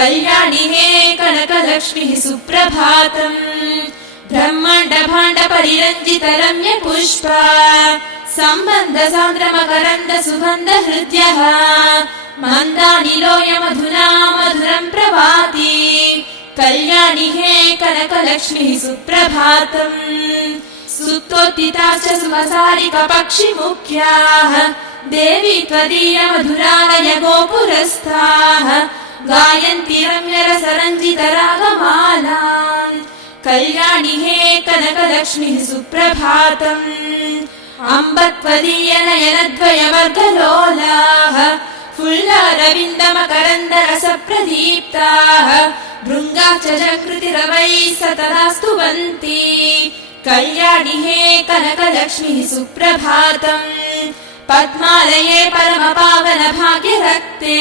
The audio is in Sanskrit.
कल्याणि हे कनकलक्ष्मीः सुप्रभातम् ब्रह्माण्ड भाण्ड परिरञ्जित रम्य पुष्पा सम्बन्ध सान्द्र मकरन्द सुगन्ध हृद्यः मन्दानिलोय मधुना मधुरं प्रभाति कल्याणि हे कनकलक्ष्मीः सुप्रभातम् सुप्तोत्थिता च सुमसारिक पक्षिमुख्याः देवी त्वदीय मधुरालय गोपुरस्थाः गायन्ति रम्यरसरञ्जित रागमालाम् कल्याणि हे कनकलक्ष्मीः सुप्रभातम् अम्ब त्वदीय नयनद्वयवर्गलोलाः फुल्लारविन्दमकरन्दरसप्रदीप्ताः भृङ्गा च जकृतिरवैः सतदा स्तुवन्ति कल्याणि हे कनकलक्ष्मीः सुप्रभातम् पद्मालये परमपावन भाग्यरक्ते